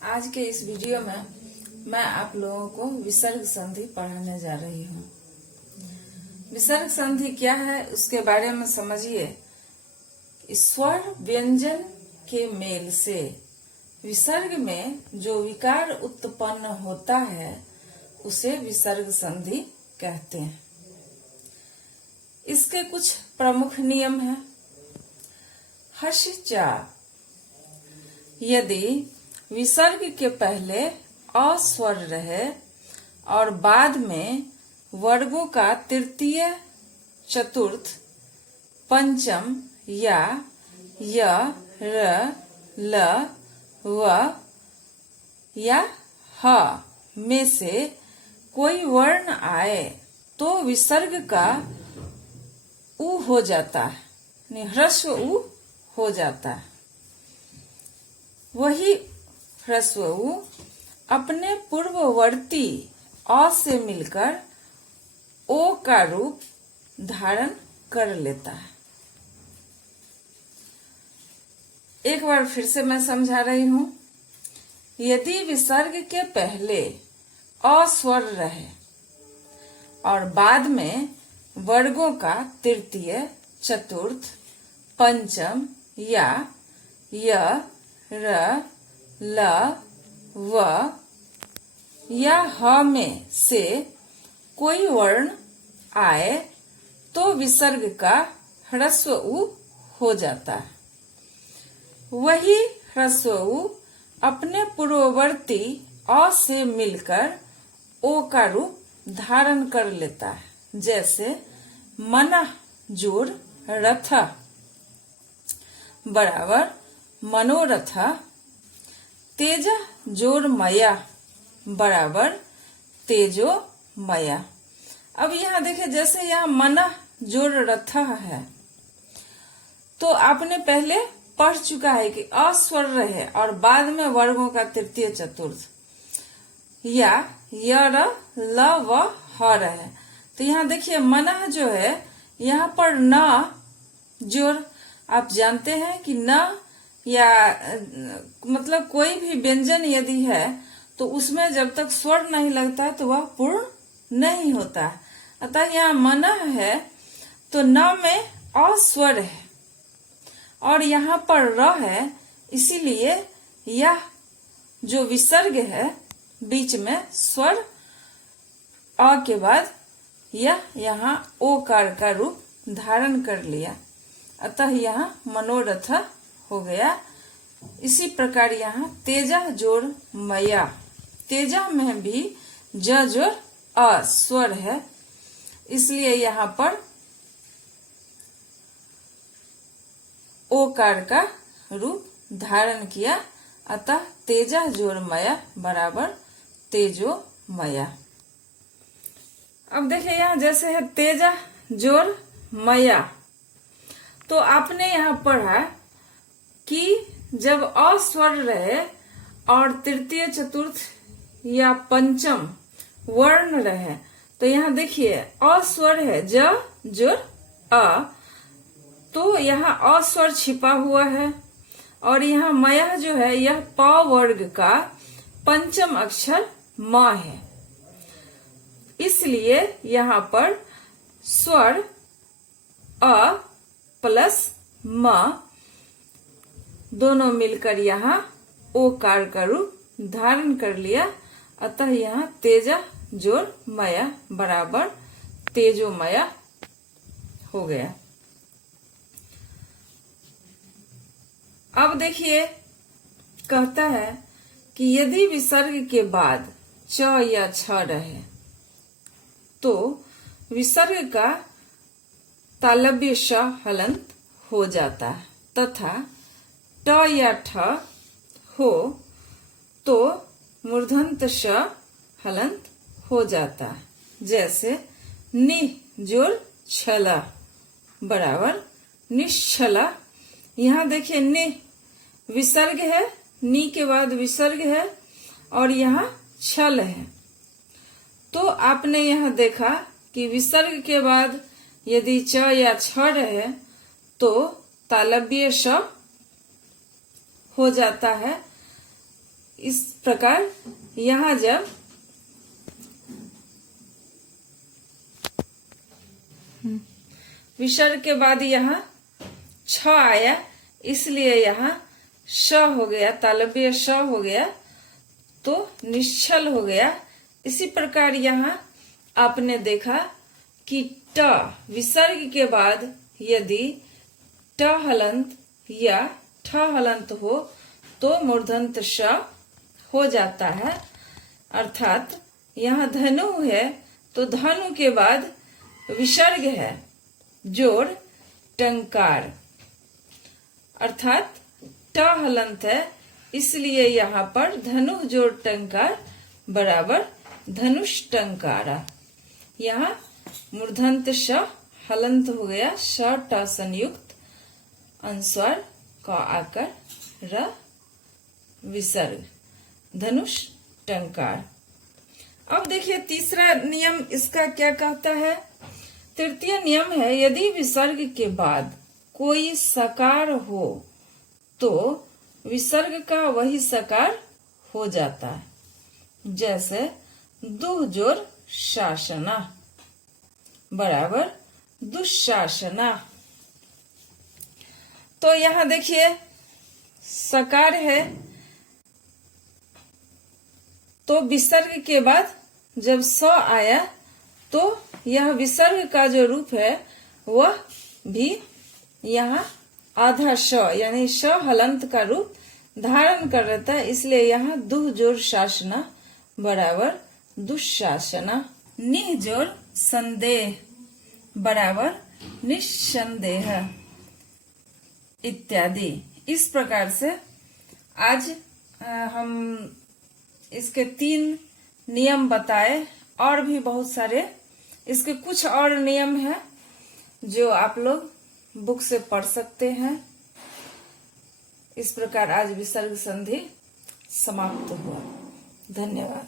आज के इस वीडियो में मैं आप लोगों को विसर्ग संधि पढ़ाने जा रही हूँ। विसर्ग संधि क्या है उसके बारे में समझिए। स्वर व्यंजन के मेल से विसर्ग में जो विकार उत्पन्न होता है उसे विसर्ग संधि कहते हैं। इसके कुछ प्रमुख नियम हैं। हर्ष चा, यदि विसर्ग के पहले अ स्वर रहे और बाद में वर्गों का तृतीय, चतुर्थ, पंचम या य, र, ल, व या ह में से कोई वर्ण आए तो विसर्ग का उ हो जाता है, ह्रस्व उ हो जाता है। वही ह्रस्व उ अपने पूर्ववर्ती अ से मिलकर ओ का रूप धारण कर लेता है। एक बार फिर से मैं समझा रही हूँ। यदि विसर्ग के पहले अ स्वर रहे और बाद में वर्गों का तृतीय, चतुर्थ, पंचम या य, र, ल, व या ह में से कोई वर्ण आए तो विसर्ग का ह्रस्व उ हो जाता है। वही ह्रस्व उ अपने पूर्ववर्ती अ से मिलकर ओ का रूप धारण कर लेता है। जैसे मनः जोड़ रथ बराबर मनोरथ, तेज जोड़ मया बराबर तेजो मया। अब यहाँ देखिए, जैसे यहाँ मनः जोड़ रथ है तो आपने पहले पढ़ चुका है कि अ स्वर रहे और बाद में वर्गों का तृतीय, चतुर्थ या य, र, ल, व, ह रहे। तो यहाँ देखिए मनः जो है यहाँ पर न जोड़, आप जानते हैं कि न या मतलब कोई भी व्यंजन यदि है तो उसमें जब तक स्वर नहीं लगता है तो वह पूर्ण नहीं होता है। अतः यहाँ मनः है तो न में अ स्वर है और यहाँ पर र है, इसीलिए यह जो विसर्ग है बीच में स्वर अ के बाद यह यहाँ ओकार का रूप धारण कर लिया। अतः यहाँ मनोरथ हो गया। इसी प्रकार यहाँ तेजा जोड़ मया, तेजा में भी ज जोड़ अ स्वर है, इसलिए यहाँ पर ओकार का रूप धारण किया। अतः तेजा जोड़ मया बराबर तेजो मया। अब देखिए यहाँ जैसे है तेजा जोड़ मया, तो आपने यहाँ पढ़ा कि जब अ स्वर रहे और तृतीय, चतुर्थ या पंचम वर्ण रहे तो यहाँ देखिए अ स्वर है ज जोड़ अ, तो यहाँ अ स्वर छिपा हुआ है और यहाँ मया जो है यह प वर्ग का पंचम अक्षर म है, इसलिए यहाँ पर स्वर अ प्लस म दोनों मिलकर यहाँ ओकार का रूप धारण कर लिया। अतः यहाँ तेजा जोड़ मया बराबर तेजो मया हो गया। अब देखिए कहता है कि यदि विसर्ग के बाद च या छ रहे तो विसर्ग का तालव्य श हलंत हो जाता है तथा ट या ठ हो तो मूर्धन्त श हलंत हो जाता है। जैसे नि जोड़ छला बराबर निश्छला। यहाँ देखिए नि विसर्ग है, नी के बाद विसर्ग है और यहाँ छल है। तो आपने यहाँ देखा कि विसर्ग के बाद यदि च या छ रहे तो तालव्य श हो जाता है। इस प्रकार यहाँ जब विसर्ग के बाद यहाँ छ आया, इसलिए यहाँ श हो गया, तालव्य श हो गया, तो निश्चल हो गया। इसी प्रकार यहाँ आपने देखा कि ट विसर्ग के बाद यदि ट हलंत या ठ हलंत हो तो मूर्धन्त श हो जाता है। अर्थात यहाँ धनु है तो धनु के बाद विसर्ग है, जोड़ टंकार, अर्थात ट हलंत है, इसलिए यहाँ पर धनु जोड़ टंकार बराबर धनुष टंकारा। यहाँ मूर्धन्त श हलंत हो गया, श ट संयुक्त अनुस्वार क आकर र विसर्ग, धनुष टंकार। अब देखिए तीसरा नियम इसका क्या कहता है। तृतीय नियम है, यदि विसर्ग के बाद कोई सकार हो तो विसर्ग का वही सकार हो जाता है। जैसे दुह जोड़ शासना बराबर दुशासना। तो यहाँ देखिए सकार है तो विसर्ग के बाद जब स आया तो यह विसर्ग का जो रूप है वह भी यहाँ आधा श यानी श हलंत का रूप धारण कर रहता है, इसलिए यहाँ दुह जोड़ शासना बराबर दुशासना। निह जोड़ संदेह बराबर निस्संदेह इत्यादि। इस प्रकार से आज हम इसके 3 नियम बताए, और भी बहुत सारे इसके कुछ और नियम हैं जो आप लोग बुक से पढ़ सकते हैं। इस प्रकार आज विसर्ग संधि समाप्त हुआ। धन्यवाद।